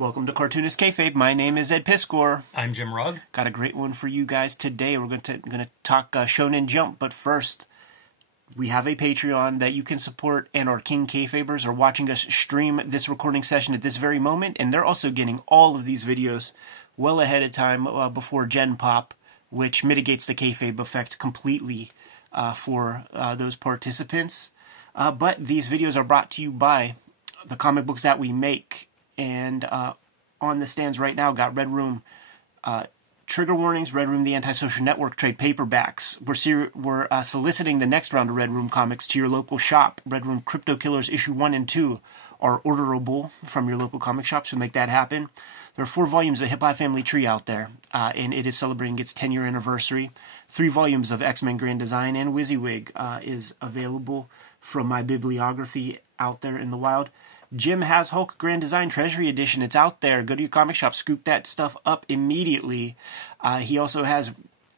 Welcome to Cartoonist Kayfabe. My name is Ed Piskor. I'm Jim Rugg. Got a great one for you guys today. We're going to talk Shonen Jump, but first, we have a Patreon that you can support, and our King Kayfabers are watching us stream this recording session at this very moment, and they're also getting all of these videos well ahead of time before Gen Pop, which mitigates the Kayfabe effect completely for those participants. But these videos are brought to you by the comic books that we make. And on the stands right now, got Red Room Trigger Warnings, Red Room The Antisocial Network trade paperbacks. We're soliciting the next round of Red Room comics to your local shop. Red Room Crypto Killers issue 1 and 2 are orderable from your local comic shop, so make that happen. There are 4 volumes of Hip Hop Family Tree out there, and it is celebrating its 10-year anniversary. 3 volumes of X-Men Grand Design and WYSIWYG is available from my bibliography out there in the wild. Jim has Hulk Grand Design Treasury Edition. It's out there. Go to your comic shop. Scoop that stuff up immediately. He also has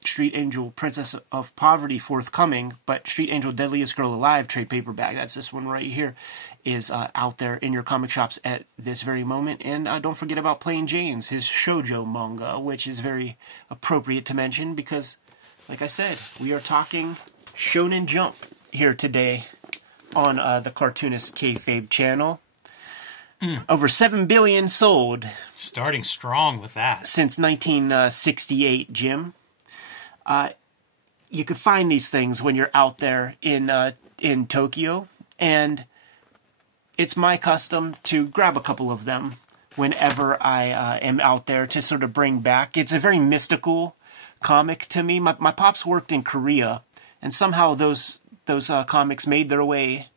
Street Angel Princess of Poverty forthcoming, but Street Angel Deadliest Girl Alive trade paperback, that's this one right here, is out there in your comic shops at this very moment. And don't forget about Plain Jane's, his shoujo manga, which is very appropriate to mention because, like I said, we are talking Shonen Jump here today on the Cartoonist Kayfabe channel. Over 7 billion sold. Starting strong with that. Since 1968, Jim. You could find these things when you're out there in Tokyo, and it's my custom to grab a couple of them whenever I am out there to sort of bring back. It's a very mystical comic to me. My pops worked in Korea, and somehow those comics made their way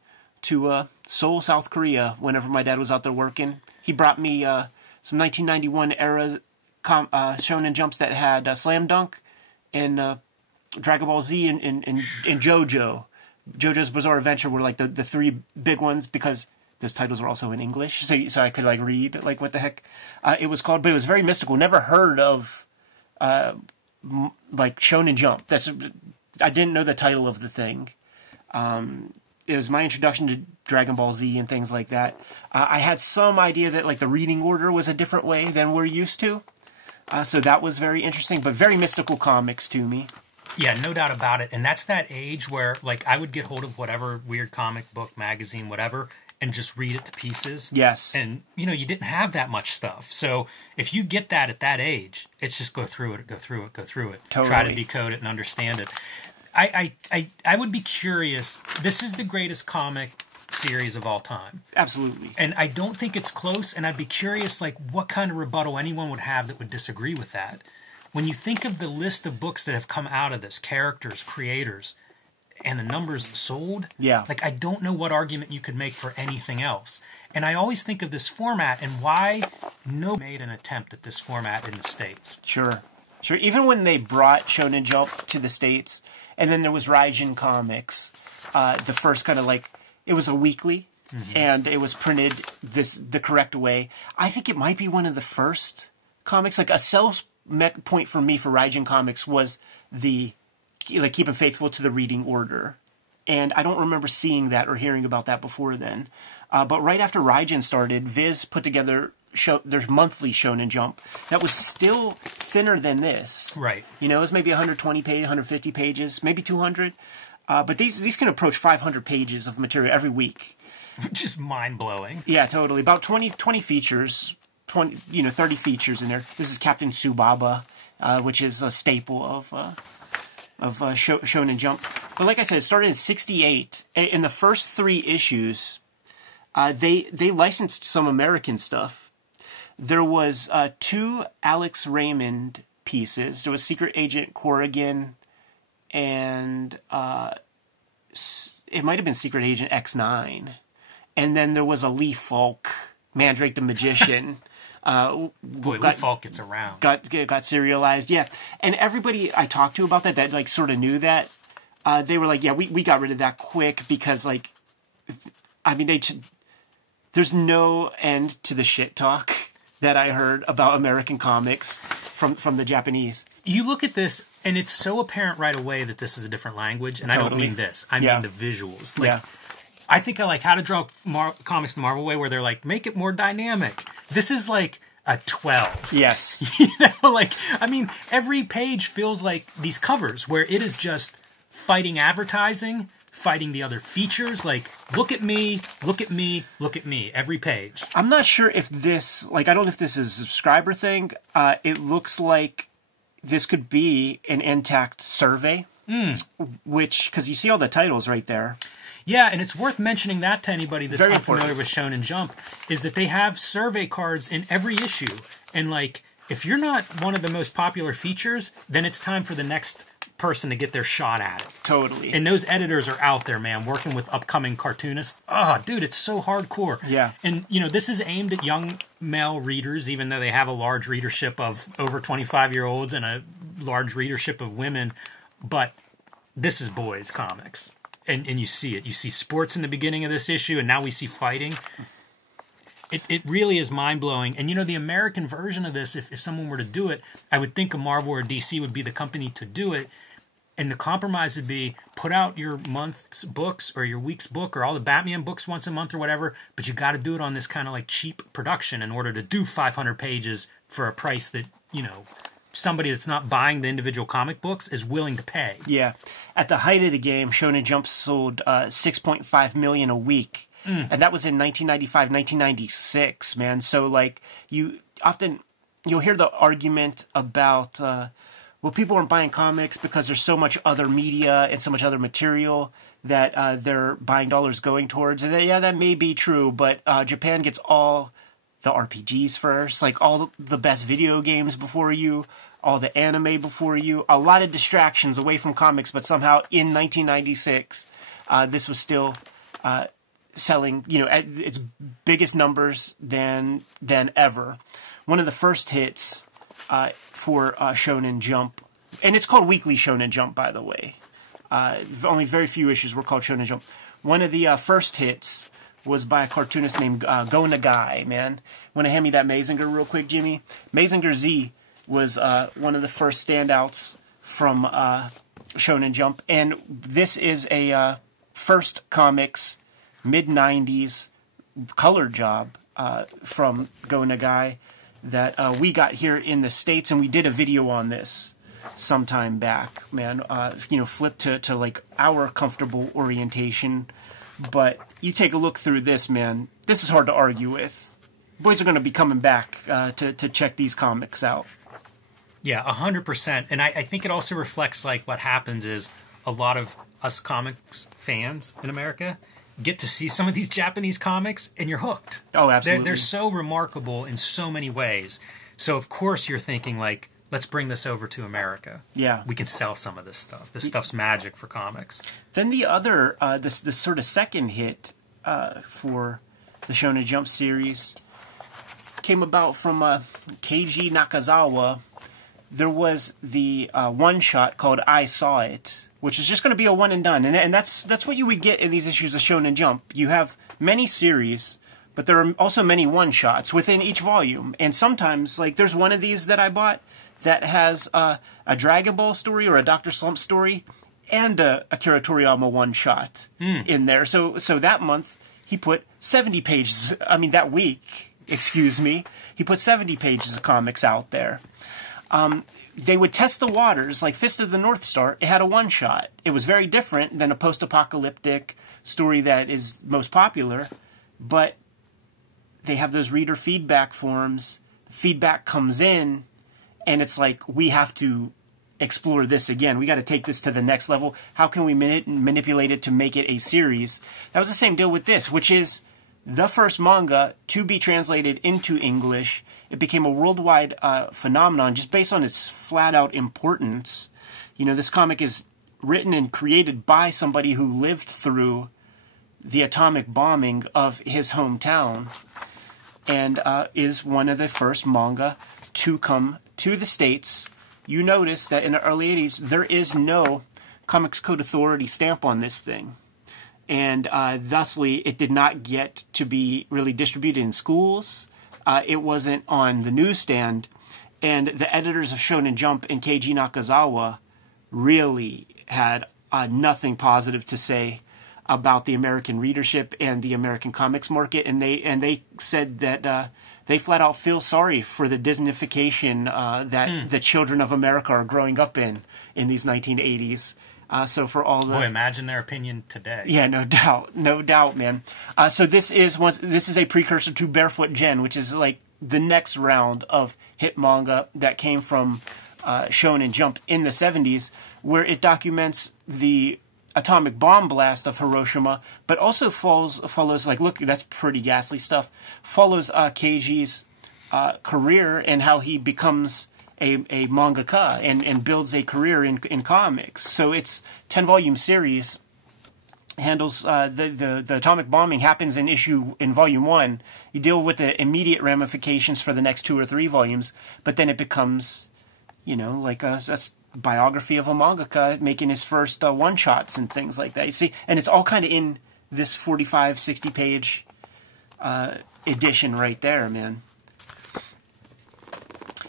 to Seoul, South Korea, whenever my dad was out there working. He brought me some 1991 era Shonen Jumps that had Slam Dunk and Dragon Ball Z and JoJo. JoJo's Bizarre Adventure were like the 3 big ones because those titles were also in English, so I could like read like what the heck it was called. But it was very mystical. Never heard of like Shonen Jump. I didn't know the title of the thing. It was my introduction to Dragon Ball Z and things like that. I had some idea that like the reading order was a different way than we're used to. So that was very interesting, but very mystical comics to me. Yeah, no doubt about it. And that's that age where like I would get hold of whatever weird comic book, magazine, whatever, and just read it to pieces. Yes. And, you know, you didn't have that much stuff. So if you get that at that age, it's just go through it, go through it, go through it. Totally. Try to decode it and understand it. I would be curious. This is the greatest comic series of all time. Absolutely. And I don't think it's close, and I'd be curious like what kind of rebuttal anyone would have that would disagree with that. When you think of the list of books that have come out of this, characters, creators, and the numbers sold, yeah, like I don't know what argument you could make for anything else. And I always think of this format and why nobody made an attempt at this format in the States. Sure. Even when they brought Shonen Jump to the States, and then there was Raijin Comics, the first kind of like, it was a weekly, and it was printed the correct way. I think it might be one of the first comics. Like a sales point for me for Raijin Comics was keeping faithful to the reading order. And I don't remember seeing that or hearing about that before then. But right after Raijin started, Viz put together there's monthly Shonen Jump that was still thinner than this. Right. You know, it was maybe 120 pages, 150 pages, maybe 200. But these can approach 500 pages of material every week. Just mind-blowing. Yeah, totally. About 20 features, 30 features in there. This is Captain Tsubaba, which is a staple of Shonen Jump. But like I said, it started in '68. In the first 3 issues, they licensed some American stuff. There was 2 Alex Raymond pieces. There was Secret Agent Corrigan, and it might have been Secret Agent X9. And then there was a Lee Falk, Mandrake the Magician. Boy, Lee Falk gets around. Got serialized, yeah. And everybody I talked to about that like sort of knew that, they were like, yeah, we got rid of that quick because like, I mean, there's no end to the shit talk that I heard about American comics from the Japanese. You look at this, and it's so apparent right away that this is a different language, and Totally. I don't mean this. I mean the visuals. Like, yeah. I think I like How to Draw Comics the Marvel Way, where they're like, make it more dynamic. This is like a 12. Yes. You know, like, I mean, every page feels like these covers where it is just fighting advertising, fighting the other features. Like, look at me, look at me, look at me, every page. I'm not sure if this, like, I don't know if this is a subscriber thing. It looks like this could be an intact survey, which, because you see all the titles right there. Yeah, and it's worth mentioning that to anybody that's Very unfamiliar important. with Shonen Jump, is that they have survey cards in every issue. And, like, if you're not one of the most popular features, then it's time for the next person to get their shot at it. Totally. And those editors are out there, man, working with upcoming cartoonists. Oh, dude, it's so hardcore. Yeah. And, you know, this is aimed at young male readers, even though they have a large readership of over 25-year-olds and a large readership of women. But this is boys' comics. And you see it. You see sports in the beginning of this issue, and now we see fighting. It really is mind-blowing. And, you know, the American version of this, if someone were to do it, I would think a Marvel or DC would be the company to do it. And the compromise would be put out your month's books or your week's book or all the Batman books once a month or whatever, but you got to do it on this kind of like cheap production in order to do 500 pages for a price that, you know, somebody that's not buying the individual comic books is willing to pay. Yeah. At the height of the game, Shonen Jump sold 6.5 million a week. And that was in 1995, 1996, man. So, like, you'll hear the argument about, well, people aren't buying comics because there's so much other media and so much other material that their buying dollars going towards. And yeah, that may be true, but Japan gets all the RPGs first, like all the best video games before you, all the anime before you, a lot of distractions away from comics, but somehow in 1996, this was still selling, you know, at its biggest numbers than ever. One of the first hits for Shonen Jump, and it's called Weekly Shonen Jump, by the way. Only very few issues were called Shonen Jump. One of the first hits was by a cartoonist named Go Nagai, man. Want to hand me that Mazinger real quick, Jimmy? Mazinger Z was one of the first standouts from Shonen Jump, and this is a first comics mid-90s color job from Go Nagai that we got here in the States, and we did a video on this sometime back, man. You know, flip to like our comfortable orientation. But you take a look through this, man. This is hard to argue with. Boys are going to be coming back to check these comics out. Yeah, 100%. And I think it also reflects, like, what happens is a lot of us comics fans in America get to see some of these Japanese comics, and you're hooked. Oh, absolutely. They're so remarkable in so many ways. So, of course, you're thinking, like, let's bring this over to America. Yeah. We can sell some of this stuff. This stuff's magic for comics. Then the other, this sort of second hit for the Shonen Jump series came about from Keiji Nakazawa. There was the one-shot called I Saw It, which is just going to be a one and done. And that's what you would get in these issues of Shonen Jump. You have many series, but there are also many one-shots within each volume. And sometimes, like, there's one of these that I bought that has a Dragon Ball story or a Dr. Slump story and a Akira Toriyama one-shot in there. So that month, he put 70 pages, that week, excuse me, he put 70 pages of comics out there. They would test the waters, like Fist of the North Star. It had a one-shot. It was very different than a post-apocalyptic story that is most popular, but they have those reader feedback forms. Feedback comes in, and it's like, we have to explore this again. We got to take this to the next level. How can we manipulate it to make it a series? That was the same deal with this, which is the first manga to be translated into English. It became a worldwide phenomenon just based on its flat-out importance. You know, this comic is written and created by somebody who lived through the atomic bombing of his hometown and is one of the first manga to come to the States. You notice that in the early 80s, there is no Comics Code Authority stamp on this thing. And thusly, it did not get to be really distributed in schools. It wasn't on the newsstand. And the editors of Shonen Jump and Keiji Nakazawa really had nothing positive to say about the American readership and the American comics market. And they said that they flat out feel sorry for the Disneyfication that the children of America are growing up in these 1980s. So for all the... Boy, imagine their opinion today. Yeah, no doubt, man. So this is a precursor to Barefoot Gen, which is like the next round of hit manga that came from Shonen Jump in the 70s, where it documents the atomic bomb blast of Hiroshima, but also follows like, look, that's pretty ghastly stuff, follows Keiji's career and how he becomes a mangaka and builds a career in comics. So it's 10-volume series, handles the atomic bombing happens in volume 1. You deal with the immediate ramifications for the next 2 or 3 volumes, but then it becomes, like a biography of a mangaka making his first one-shots and things like that. You see, and it's all kind of in this 45, 60-page edition right there, man.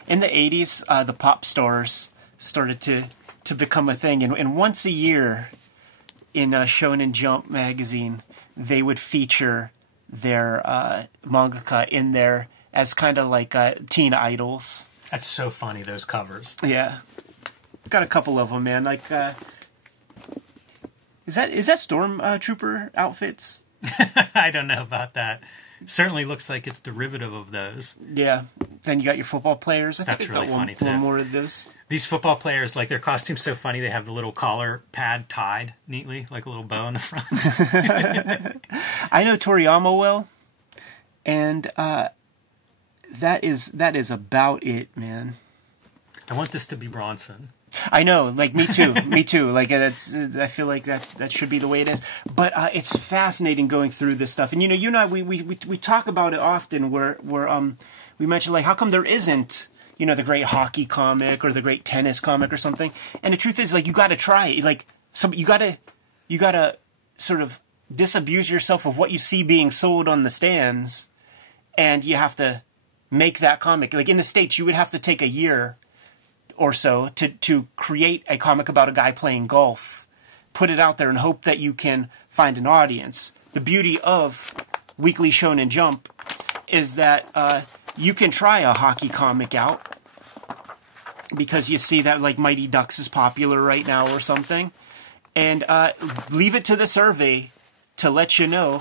In the 80s, the pop stores started to become a thing, and once a year in Shonen Jump magazine, they would feature their mangaka in there as kind of like teen idols. That's so funny, those covers. Yeah. Got a couple of them, man. Like, is that Stormtrooper outfits? I don't know about that. Certainly looks like it's derivative of those. Yeah. Then you got your football players. I think That's really funny, one too. more of those. These football players, like, their costume's so funny, they have the little collar pad tied neatly, like a little bow in the front. I know Toriyama well, and that is about it, man. I want this to be Bronson. I know, like, me too. Like, I feel like that should be the way it is. But it's fascinating going through this stuff. And you and I, we talk about it often. Where we mention, like, how come there isn't, the great hockey comic or the great tennis comic or something? And the truth is, like, you got to try it. Like, you gotta sort of disabuse yourself of what you see being sold on the stands, and you have to make that comic. Like, in the States, you would have to take a year or so to create a comic about a guy playing golf, put it out there, and hope that you can find an audience. The beauty of Weekly Shonen Jump is that you can try a hockey comic out because you see that, like, Mighty Ducks is popular right now or something, and leave it to the survey to let you know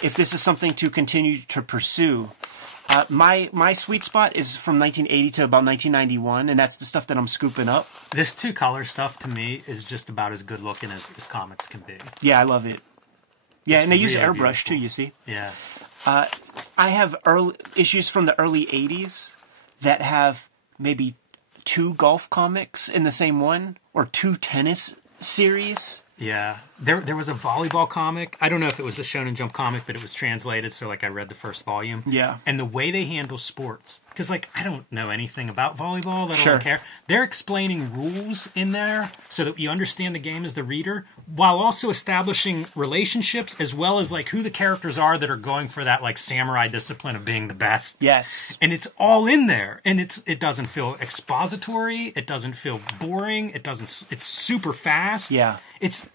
if this is something to continue to pursue. My sweet spot is from 1980 to about 1991, and that's the stuff that I'm scooping up. This two-color stuff, to me, is just about as good-looking as comics can be. Yeah, I love it. Yeah, It's and they use really airbrush, beautiful. too, you see. Yeah. I have issues from the early 80s that have maybe 2 golf comics in the same one, or 2 tennis series. Yeah. There was a volleyball comic. I don't know if it was a Shonen Jump comic, but it was translated, so, like, I read the first volume. Yeah. And the way they handle sports, because, like, I don't know anything about volleyball, let Sure. alone care. They're explaining rules in there so that you understand the game as the reader, while also establishing relationships as well as, like, who the characters are that are going for that, like, samurai discipline of being the best. Yes. And it's all in there. And it doesn't feel expository. It doesn't feel boring. It's super fast. Yeah. It's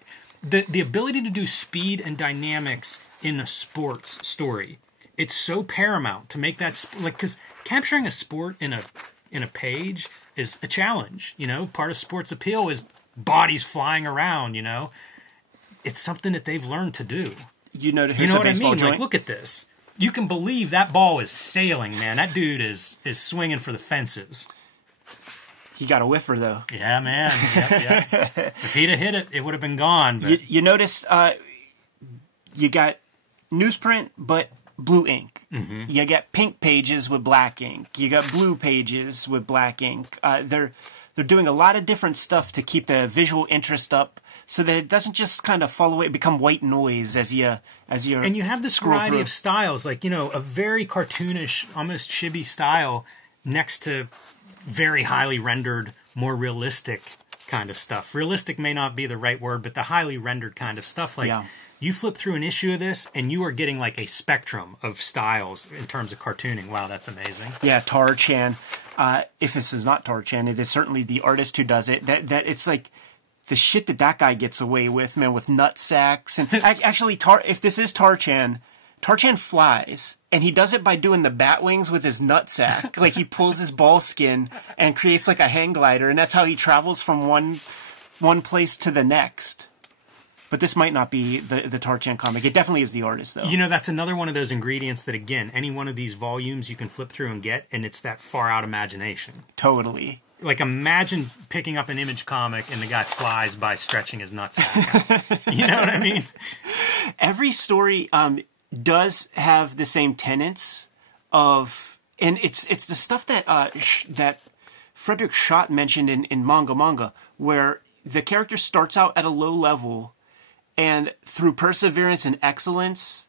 the ability to do speed and dynamics in a sports story. It's so paramount to make that because capturing a sport in a page is a challenge. Part of sports appeal is bodies flying around. It's something that they've learned to do. You know what I mean? Like, look at this. You can believe that ball is sailing, man. That dude is swinging for the fences. He got a whiffer, though. Yeah, man. Yep. If he'd have hit it, it would have been gone. But You notice you got newsprint, but blue ink. Mm-hmm. You got pink pages with black ink. You got blue pages with black ink. They're doing a lot of different stuff to keep the visual interest up, so that it doesn't just kind of fall away, become white noise as you and you have this variety of styles, like a very cartoonish, almost chibi style next to very highly rendered, more realistic kind of stuff. Realistic may not be the right word, but the highly rendered kind of stuff. Like, you flip through an issue of this, and you are getting, like, a spectrum of styles in terms of cartooning. Wow, that's amazing. Yeah, Tar-chan. If this is not Tar-chan, it is certainly the artist who does it. That it's like the shit that guy gets away with, man, with nut sacks. And actually, if this is Tar-chan, Tarchan flies, and he does it by doing the bat wings with his nutsack. Like, he pulls his ball skin and creates like a hang glider, and that's how he travels from one place to the next. But this might not be the Tarchan comic. It definitely is the artist, though. You know, that's another one of those ingredients that, again, any one of these volumes you can flip through and get, and it's that far-out imagination. Totally. Like, imagine picking up an Image comic and the guy flies by stretching his nutsack. You know what I mean? Every story does have the same tenets of, and it's the stuff that that Frederick Schott mentioned in Manga, where the character starts out at a low level, and through perseverance and excellence,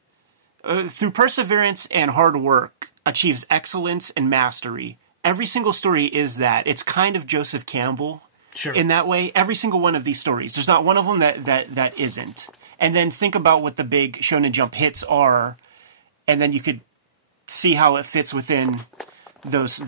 through perseverance and hard work, achieves excellence and mastery. Every single story is that. It's kind of Joseph Campbell in that way. Every single one of these stories. There's not one of them that isn't. And then think about what the big Shonen Jump hits are, and then you could see how it fits within those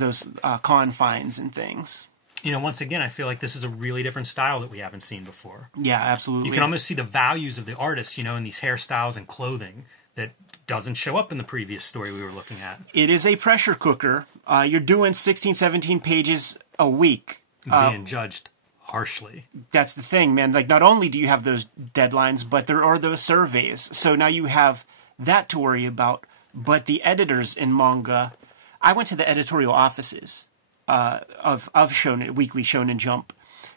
confines and things. You know, once again, I feel like this is a really different style that we haven't seen before. Yeah, absolutely. You can almost see the values of the artist, you know, in these hairstyles and clothing that doesn't show up in the previous story we were looking at. It is a pressure cooker. You're doing 16, 17 pages a week. Being judged harshly. That's the thing, man. Like, not only do you have those deadlines, but there are those surveys. So now you have that to worry about. But the editors in manga, I went to the editorial offices of Shonen, Weekly Shonen Jump,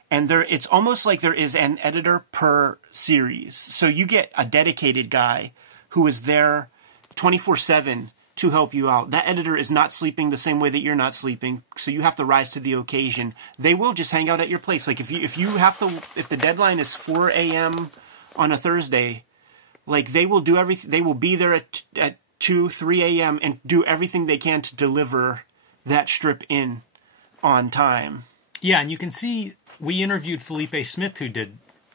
and it's almost like there is an editor per series. So you get a dedicated guy who is there 24/7 to help you out. That editor is not sleeping the same way that you're not sleeping, so you have to rise to the occasion. They will just hang out at your place. Like, if the deadline is 4 a.m. on a Thursday, like, they will do everything. They will be there at 2, 3 a.m. and do everything they can to deliver that strip in on time. Yeah, and you can see we interviewed Felipe Smith, who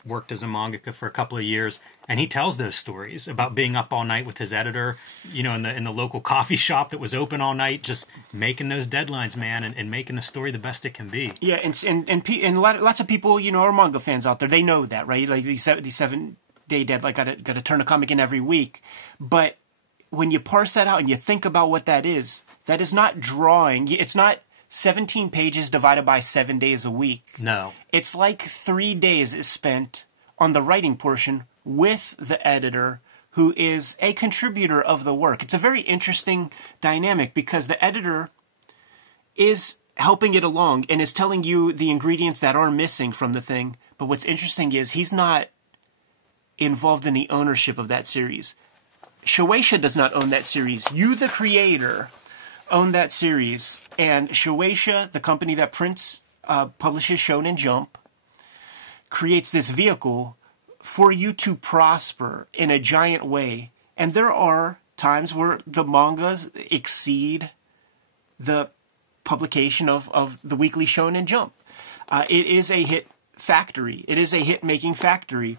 worked as a mangaka for a couple of years, and he tells those stories about being up all night with his editor, you know, in the local coffee shop that was open all night, just making those deadlines, man, and making the story the best it can be. Yeah, and lots of people, you know, are manga fans out there. They know that, right? Like, these 7-day deadline, got to turn a comic in every week. But when you parse that out and you think about what that is not drawing. It's not 17 pages divided by 7 days a week. No. It's like 3 days is spent on the writing portion with the editor, who is a contributor of the work. It's a very interesting dynamic because the editor is helping it along and is telling you the ingredients that are missing from the thing. But what's interesting is he's not involved in the ownership of that series. Shueisha does not own that series. You, the creator, own that series. And Shueisha, the company that publishes Shonen Jump, creates this vehicle for you to prosper in a giant way. And there are times where the mangas exceed the publication of the Weekly Shonen Jump. It is a hit factory. It is a hit-making factory.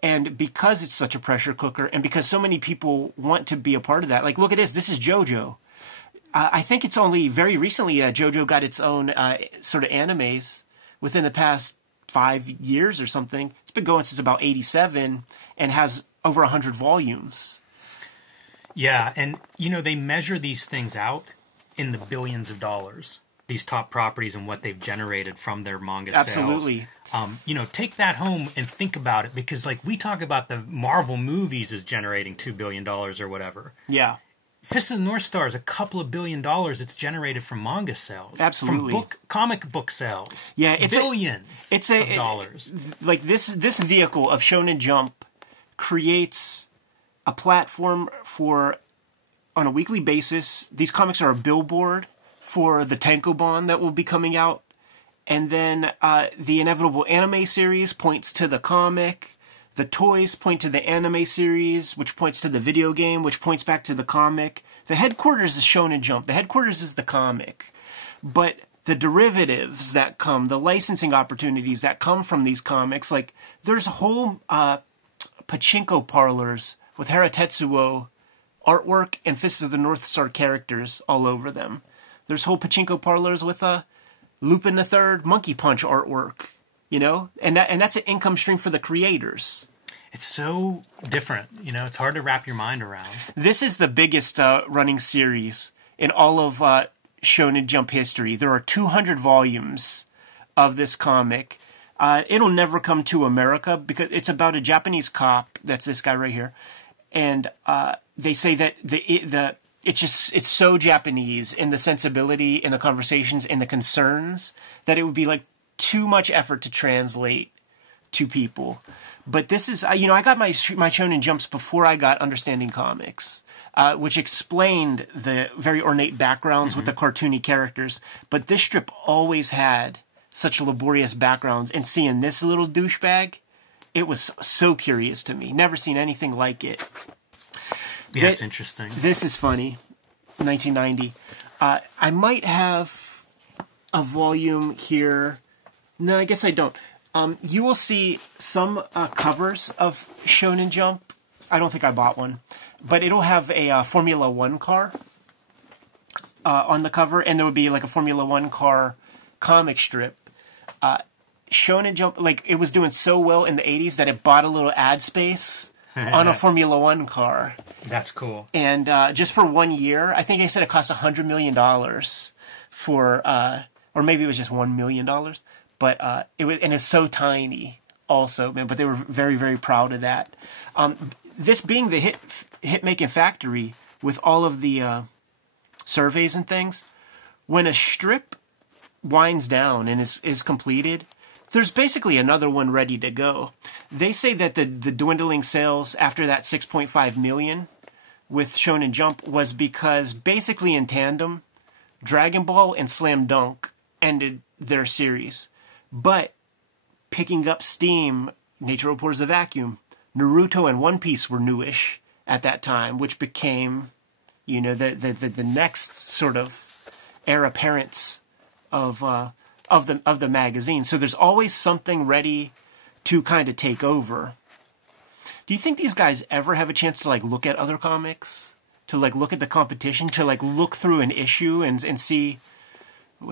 And because it's such a pressure cooker, and because so many people want to be a part of that, like, look at this. This is JoJo. I think it's only very recently JoJo got its own sort of animes within the past 5 years or something. It's been going since about 87 and has over 100 volumes. Yeah, and, you know, they measure these things out in the billions of dollars, these top properties and what they've generated from their manga sales. Absolutely. You know, take that home and think about it, because, like, we talk about the Marvel movies as generating $2 billion or whatever. Yeah. Fist of the North Star is a couple of $1 billion it's generated from manga sales. Absolutely. From comic book sales. Yeah, it's billions of dollars. Like, this vehicle of Shonen Jump creates a platform for, on a weekly basis, these comics are a billboard for the Tankobon that will be coming out. And then the inevitable anime series points to the comic. The toys point to the anime series, which points to the video game, which points back to the comic. The headquarters is Shonen Jump. The headquarters is the comic. But the derivatives that come, the licensing opportunities that come from these comics, like, there's whole pachinko parlors with Hara Tetsuo artwork and Fist of the North Star characters all over them. There's whole pachinko parlors with Lupin III Monkey Punch artwork, you know? And that's an income stream for the creators. It's so different. You know, it's hard to wrap your mind around. This is the biggest running series in all of Shonen Jump history. There are 200 volumes of this comic. It'll never come to America because it's about a Japanese cop. That's this guy right here. And they say that it's so Japanese in the sensibility, in the conversations, in the concerns, that it would be like too much effort to translate to people. But this is, I got my Shonen Jumps before I got Understanding Comics, which explained the very ornate backgrounds with the cartoony characters. But this strip always had such laborious backgrounds, and seeing this little douchebag, it was so curious to me. Never seen anything like it. Yeah, it's interesting. This is funny. 1990. I might have a volume here. No, I guess I don't. You will see some covers of Shonen Jump. I don't think I bought one. But it'll have a Formula One car on the cover, and there would be like a Formula One car comic strip. Shonen Jump, like, it was doing so well in the 80s that it bought a little ad space on a Formula One car. That's cool. And just for 1 year, I think they said it cost $100 million for, or maybe it was just $1 million. But it was, and it's so tiny also, man. But they were very, very proud of that. This being the hit making factory with all of the surveys and things, when a strip winds down and is completed, there's basically another one ready to go. They say that the dwindling sales after that 6.5 million with Shonen Jump was because basically in tandem, Dragon Ball and Slam Dunk ended their series. But picking up steam, Nature Reports a Vacuum, Naruto and One Piece were newish at that time, which became, the next sort of heir apparents of the magazine. So there's always something ready to kind of take over. Do you think these guys ever have a chance to like look at other comics, to like look at the competition, to like look through an issue and see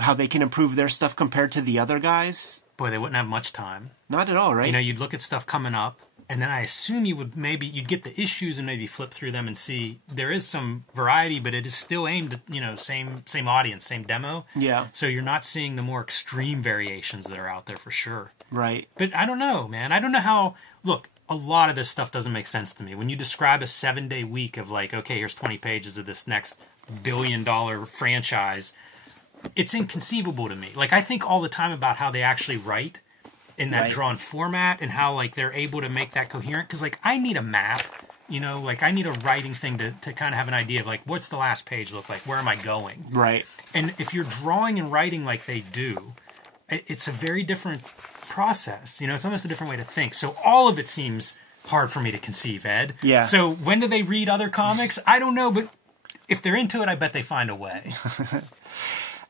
how they can improve their stuff compared to the other guys? Boy, they wouldn't have much time. Not at all, right? You'd look at stuff coming up, and then I assume you'd get the issues and maybe flip through them and see there is some variety, but it is still aimed at, same audience, same demo. Yeah. So you're not seeing the more extreme variations that are out there for sure. Right. But I don't know, man. I don't know how, look, a lot of this stuff doesn't make sense to me. When you describe a 7-day week of like, okay, here's 20 pages of this next billion-dollar franchise, it's inconceivable to me. Like, I think all the time about how they actually write in that drawn format and how, like, they're able to make that coherent. Because, like, I need a map, like, I need a writing thing to kind of have an idea of, like, what's the last page look like? Where am I going? Right. And if you're drawing and writing like they do, it's a very different process. It's almost a different way to think. So all of it seems hard for me to conceive, Ed. Yeah. So when do they read other comics? I don't know, but if they're into it, I bet they find a way.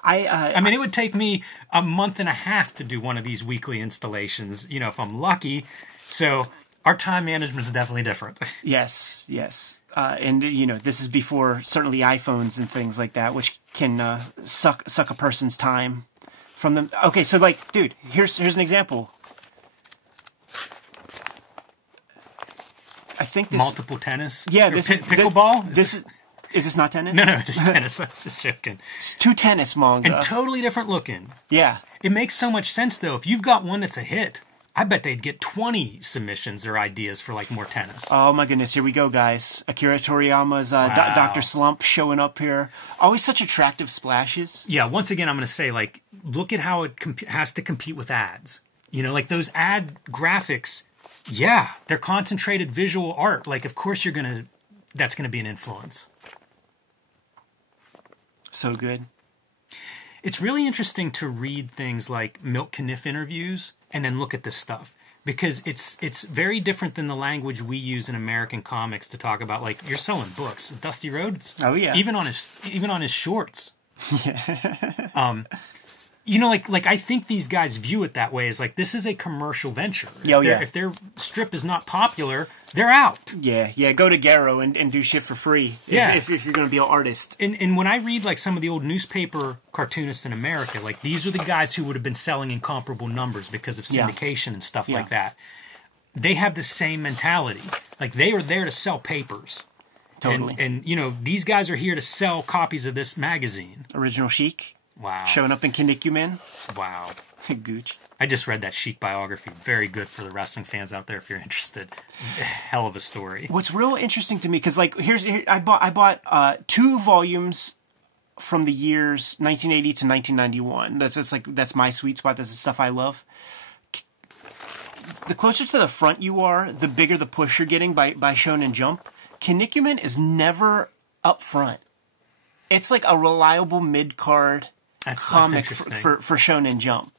I mean, it would take me a month and a half to do one of these weekly installations, if I'm lucky. So our time management is definitely different. Yes. And, this is before certainly iPhones and things like that, which can suck a person's time from them. Okay, so, like, dude, here's an example. I think this... Multiple tennis? Yeah, this is... Pickleball? Is this not tennis? No, just tennis. I was just joking. It's 2 tennis manga. And totally different looking. Yeah. It makes so much sense, though. If you've got one that's a hit, I bet they'd get 20 submissions or ideas for, like, more tennis. Oh, my goodness. Here we go, guys. Akira Toriyama's Wow. Dr. Slump showing up here. Always such attractive splashes. Yeah, once again, I'm going to say, like, look at how it has to compete with ads. Like, those ad graphics, yeah, they're concentrated visual art. Like, of course that's going to be an influence. So good. It's really interesting to read things like Milt Kniff interviews and then look at this stuff, because it's very different than the language we use in American comics to talk about, like, you're selling books. Dusty Rhodes. Oh yeah. Even on his shorts. Yeah. Like I think these guys view it that way, as like, this is a commercial venture. If their strip is not popular, they're out. Yeah. Go to Garo and do shit for free. If you're going to be an artist. And when I read like some of the old newspaper cartoonists in America, like, these are the guys who would have been selling incomparable numbers because of syndication and stuff like that. they have the same mentality. Like, they are there to sell papers. Totally. And you know, these guys are here to sell copies of this magazine. Original Sheik. Wow. Showing up in Kinnikuman. Wow. Gooch. I just read that Sheik biography. Very good for the wrestling fans out there if you're interested. Hell of a story. What's real interesting to me, because like I bought 2 volumes from the years 1980 to 1991. That's my sweet spot. That's the stuff I love. The closer to the front you are, the bigger the push you're getting by Shonen Jump. Kinnikuman is never up front. It's like a reliable mid-card comic for Shonen Jump.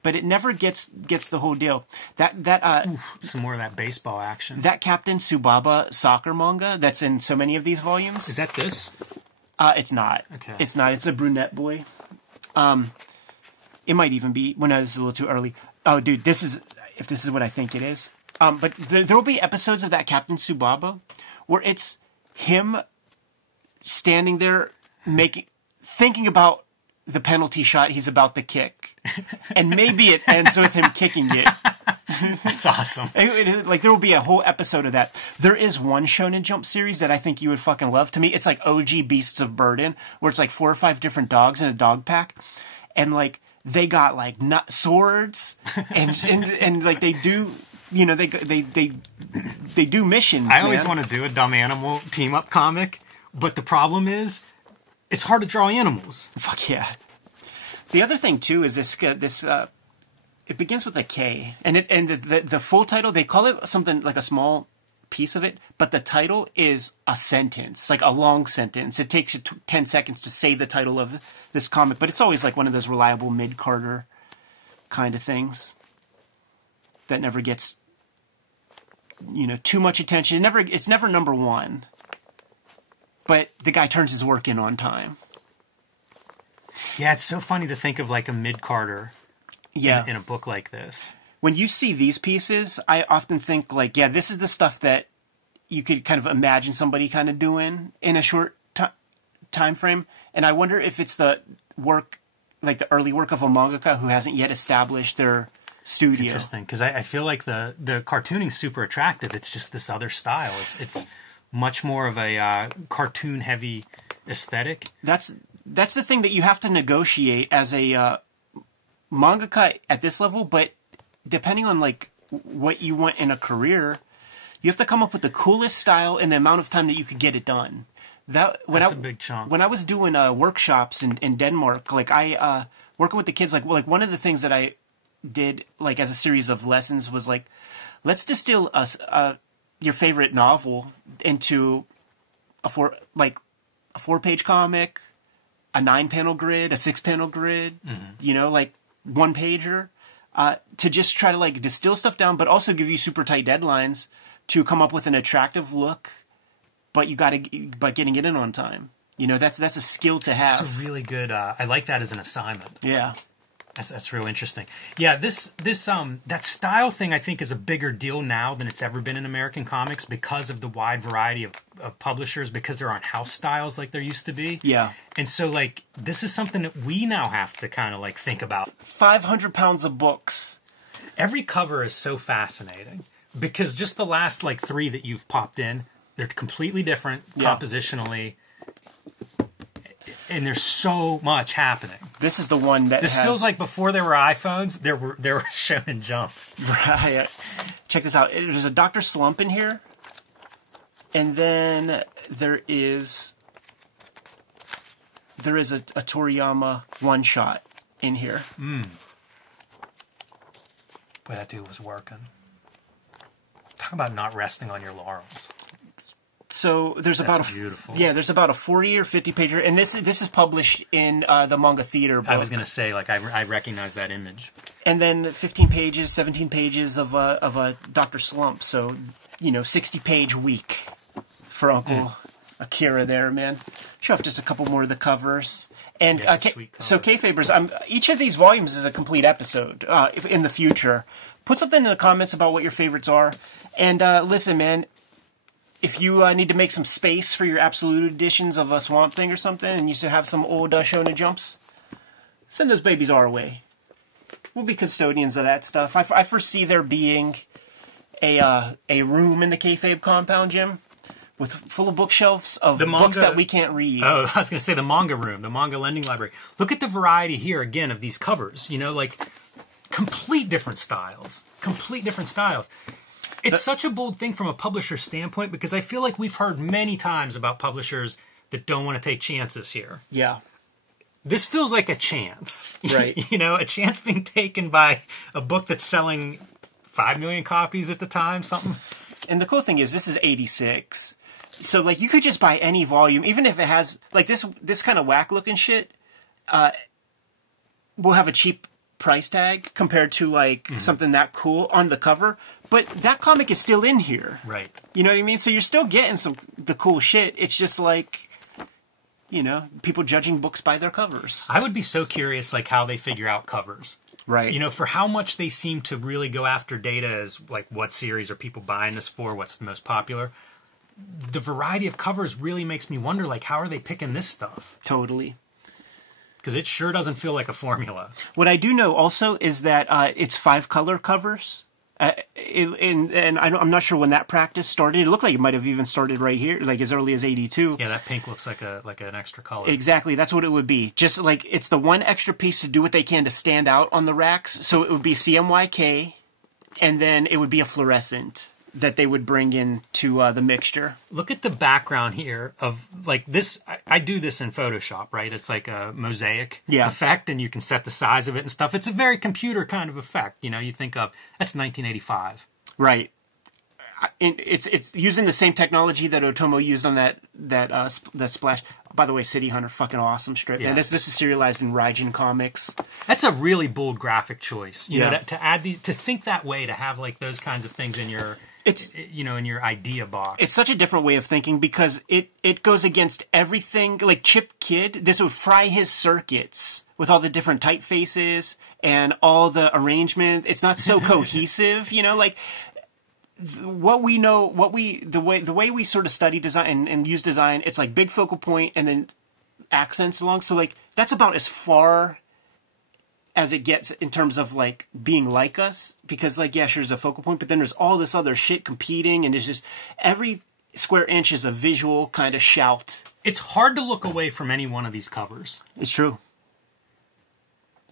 But it never gets the whole deal. Some more of that baseball action. That Captain Tsubaba soccer manga that's in so many of these volumes. Is that this? It's not. Okay. It's not. It's a brunette boy. It might even be. Well, no, this is a little too early. Oh, dude, this is what I think it is. But there will be episodes of that Captain Tsubaba where it's him standing there thinking about the penalty shot he's about to kick. And maybe it ends with him kicking it. That's awesome. Like, there will be a whole episode of that. There is one Shonen Jump series that I think you would fucking love. To me, it's like OG Beasts of Burden, where it's like 4 or 5 different dogs in a dog pack. And, like, they got, like, swords. And like, they do... You know, they do missions. I always want to do a dumb animal team-up comic, but the problem is, it's hard to draw animals. Fuck yeah. The other thing too is this. It begins with a K, and the full title, they call it something like a small piece of it, but the title is a sentence, like a long sentence. It takes you 10 seconds to say the title of this comic, but it's always like one of those reliable mid-carder kind of things that never gets, you know, too much attention. It's never number 1. But the guy turns his work in on time. Yeah, it's so funny to think of like a mid-carder in a book like this. When you see these pieces, I often think like, yeah, this is the stuff that you could kind of imagine somebody kind of doing in a short time frame. And I wonder if it's the work, like the early work of a mangaka who hasn't yet established their studio. It's interesting, because I feel like the cartooning's super attractive. It's just this other style. It's much more of a cartoon-heavy aesthetic. That's the thing that you have to negotiate as a mangaka at this level, but depending on like what you want in a career, you have to come up with the coolest style in the amount of time that you could get it done. That's a big chunk. When I was doing workshops in Denmark, like I working with the kids, like one of the things that I did like as a series of lessons was like, let's distill your favorite novel into a 4-page comic, a 9-panel grid, a 6-panel grid, you know, like 1-pager, to just try to like distill stuff down, but also give you super tight deadlines to come up with an attractive look, but getting it in on time. You know, that's a skill to have. It's a really good, I like that as an assignment. Yeah. That's real interesting. Yeah, that style thing I think is a bigger deal now than it's ever been in American comics because of the wide variety of publishers, because there aren't house styles like there used to be. Yeah. And so like this is something that we now have to kind of like think about. 500 pounds of books. Every cover is so fascinating because just the last like 3 that you've popped in, they're completely different compositionally. And there's so much happening. This is the one that feels like before there were iPhones, there were Shonen Jump. Right. Check this out. There's a Dr. Slump in here. And then there is a Toriyama one-shot in here. Boy, that dude was working. Talk about not resting on your laurels. So there's beautiful. There's about a 40 or 50 pager, and this is published in the Manga Theater book. I was gonna say, like, I recognize that image. And then 15 pages, 17 pages of a Dr. Slump. So 60-page week for Uncle Akira there, man. Show off just a couple more of the covers. And so Kayfabers, each of these volumes is a complete episode. If in the future, put something in the comments about what your favorites are. And listen, man. If you need to make some space for your absolute editions of a Swamp Thing or something, and you still have some old Shonen Jumps, send those babies our way. We'll be custodians of that stuff. I foresee there being a room in the Kayfabe compound, Jim, with full of bookshelves of books that we can't read. Oh, I was going to say the manga room, the manga lending library. Look at the variety here again of these covers. You know, like complete different styles. Complete different styles. It's such a bold thing from a publisher's standpoint because I feel like we've heard many times about publishers that don't want to take chances here. Yeah. This feels like a chance. Right. You know, a chance being taken by a book that's selling 5 million copies at the time, something. And the cool thing is this is 86. So, like, you could just buy any volume, even if it has, like, this kind of whack-looking shit, will have a cheap price tag compared to, like, something that cool on the cover. But that comic is still in here. Right. You know what I mean? So you're still getting the cool shit. It's just, like, you know, people judging books by their covers. I would be so curious, like, how they figure out covers. Right. You know, for how much they seem to really go after data as, like, what series are people buying this for, what's the most popular. The variety of covers really makes me wonder, like, how are they picking this stuff? Totally. Because it sure doesn't feel like a formula. What I do know also is that it's 5-color covers. And I'm not sure when that practice started. It looked like it might have even started right here, like as early as 82. Yeah, that pink looks like an extra color. Exactly, that's what it would be. Just like it's the one extra piece to do what they can to stand out on the racks. So it would be CMYK, and then it would be a fluorescent that they would bring in to the mixture. Look at the background here of, like, this. I do this in Photoshop, right? It's like a mosaic effect, and you can set the size of it and stuff. It's a very computer kind of effect. You know, you think of, that's 1985. Right. It's using the same technology that Otomo used on that splash. By the way, City Hunter, fucking awesome strip. Yeah. And this is serialized in Raijin Comics. That's a really bold graphic choice. You know, to add these, to think that way, to have like those kinds of things in your, you know, in your idea box. It's such a different way of thinking because it goes against everything. Like Chip Kidd, this would fry his circuits with all the different typefaces and all the arrangement. It's not so cohesive, you know, like. What we know, the way we sort of study design and use design, it's like big focal point and then accents along. So like that's about as far as it gets in terms of like being like us, because like yeah, sure, there's a focal point, but then there's all this other shit competing, and it's just every square inch is a visual kind of shout. It's hard to look away from any one of these covers. It's true.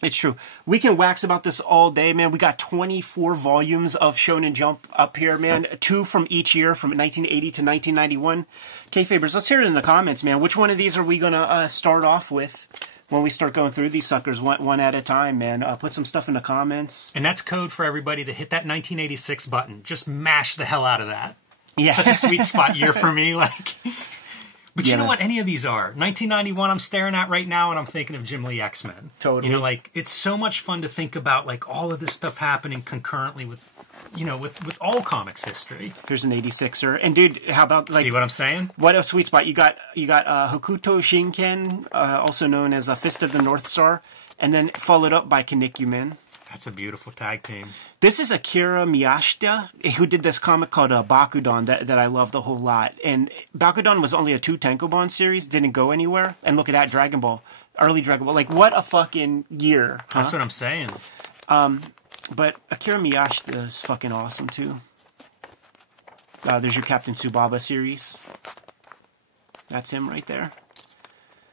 It's true. We can wax about this all day, man. We got 24 volumes of Shonen Jump up here, man. 2 from each year, from 1980 to 1991. Kayfabers, let's hear it in the comments, man. Which one of these are we going to start off with when we start going through these suckers one at a time, man? Put some stuff in the comments. And that's code for everybody to hit that 1986 button. Just mash the hell out of that. Yeah. Such a sweet spot year for me, like... But you know what any of these are? 1991 I'm staring at right now, and I'm tthinking of Jim Lee X-Men. Totally. You know, like, it's so much fun to think about, like, all of this stuff happening concurrently with, you know, with all comics history. Here's an 86er. And, dude, how about, like... See what I'm saying? What a sweet spot. You got Hokuto Shinken, also known as Fist of the North Star, and then followed up by Kinnikuman. That's a beautiful tag team. This is Akira Miyashita, who did this comic called Bakudan that I loved a whole lot. And Bakudan was only a 2 Tankobon series, didn't go anywhere. And look at that, Dragon Ball. Early Dragon Ball. Like, what a fucking year. Huh? That's what I'm saying. But Akira Miyashita is fucking awesome, too. There's your Captain Tsubaba series. That's him right there.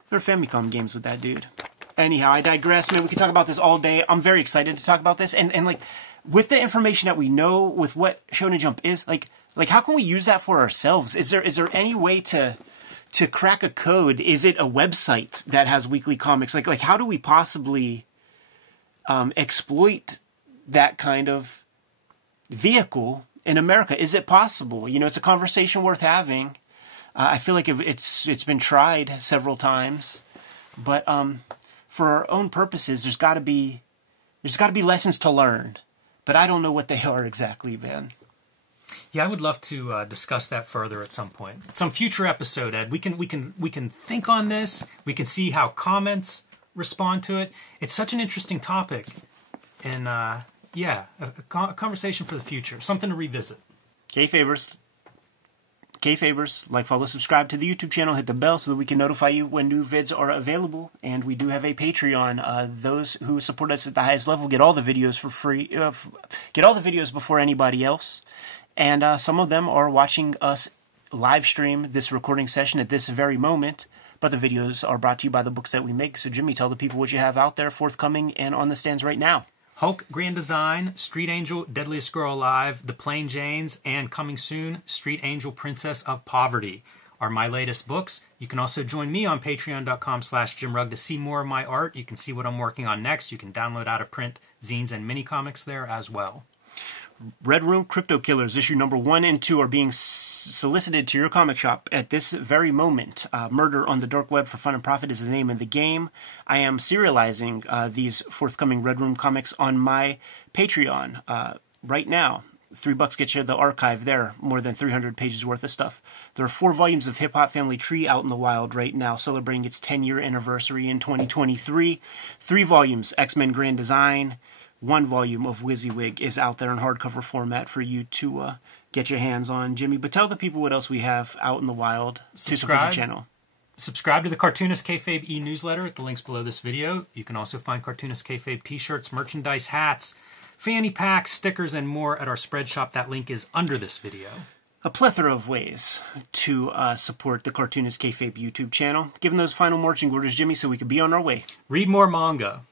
There are Famicom games with that dude. Anyhow, I digress, man. We could talk about this all day. I'm very excited to talk about this. And like, with the information that we know, with what Shonen Jump is, like how can we use that for ourselves? Is there any way to crack a code? Is it a website that has weekly comics? Like how do we possibly exploit that kind of vehicle in America? Is it possible? You know, it's a conversation worth having. I feel like it's been tried several times, but for our own purposes, there's got to be lessons to learn, but I don't know what they are exactly, man. Yeah, I would love to discuss that further at some point, some future episode. Ed, we can think on this. We can see how comments respond to it. It's such an interesting topic, and yeah, a conversation for the future, something to revisit. Kayfabers, like, follow, subscribe to the YouTube channel, hit the bell so that we can notify you when new vids are available. And we do have a Patreon. Those who support us at the highest level get all the videos for free. Get all the videos before anybody else. And some of them are watching us live stream this recording session at this very moment. But the videos are brought to you by the books that we make. So, Jimmy, tell the people what you have out there, forthcoming and on the stands right now. Hulk Grand Design, Street Angel, Deadliest Girl Alive, The Plain Janes, and coming soon, Street Angel, Princess of Poverty are my latest books. You can also join me on patreon.com/JimRugg to see more of my art. You can see what I'm working on next. You can download out-of-print zines and mini comics there as well. Red Room Crypto Killers, issue number 1 and 2 are being solicited to your comic shop at this very moment. Murder on the Dark Web for Fun and Profit is the name of the game. I am serializing these forthcoming Red Room comics on my Patreon right now. $3 gets you the archive there, more than 300 pages worth of stuff. There are 4 volumes of Hip Hop Family Tree out in the wild right now, celebrating its 10-year anniversary in 2023. 3 volumes, X-Men Grand Design. 1 volume of WYSIWYG is out there in hardcover format for you to get your hands on, Jimmy. But tell the people what else we have out in the wild to support the channel. Subscribe to the Cartoonist Kayfabe e-newsletter at the links below this video. You can also find Cartoonist Kayfabe t-shirts, merchandise, hats, fanny packs, stickers, and more at our spread shop. That link is under this video. A plethora of ways to support the Cartoonist Kayfabe YouTube channel. Give them those final marching orders, Jimmy, so we could be on our way. Read more manga.